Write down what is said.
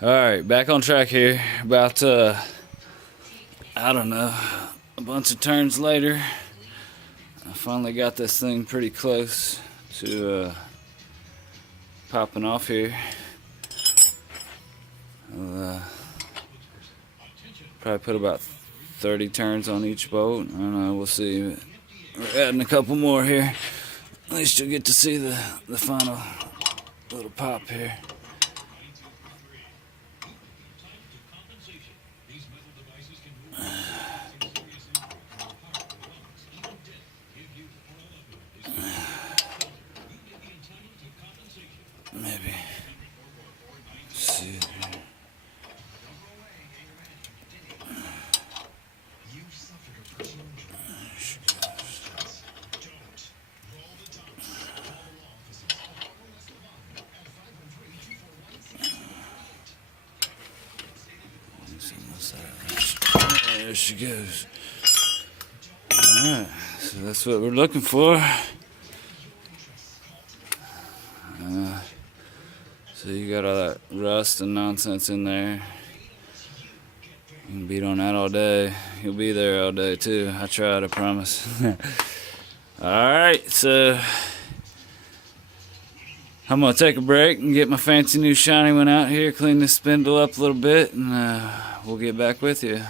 Alright, back on track here. About, I don't know, a bunch of turns later, I finally got this thing pretty close to popping off here. I'll probably put about 30 turns on each bolt. I don't know, we'll see. We're adding a couple more here. At least you'll get to see the final little pop here. Maybe. Let's see here. There she goes. Alright, so that's what we're looking for. So you got all that rust and nonsense in there. You can beat on that all day. You'll be there all day too. I tried, I promise. Alright, so I'm gonna take a break and get my fancy new shiny one out here, clean this spindle up a little bit, and we'll get back with you.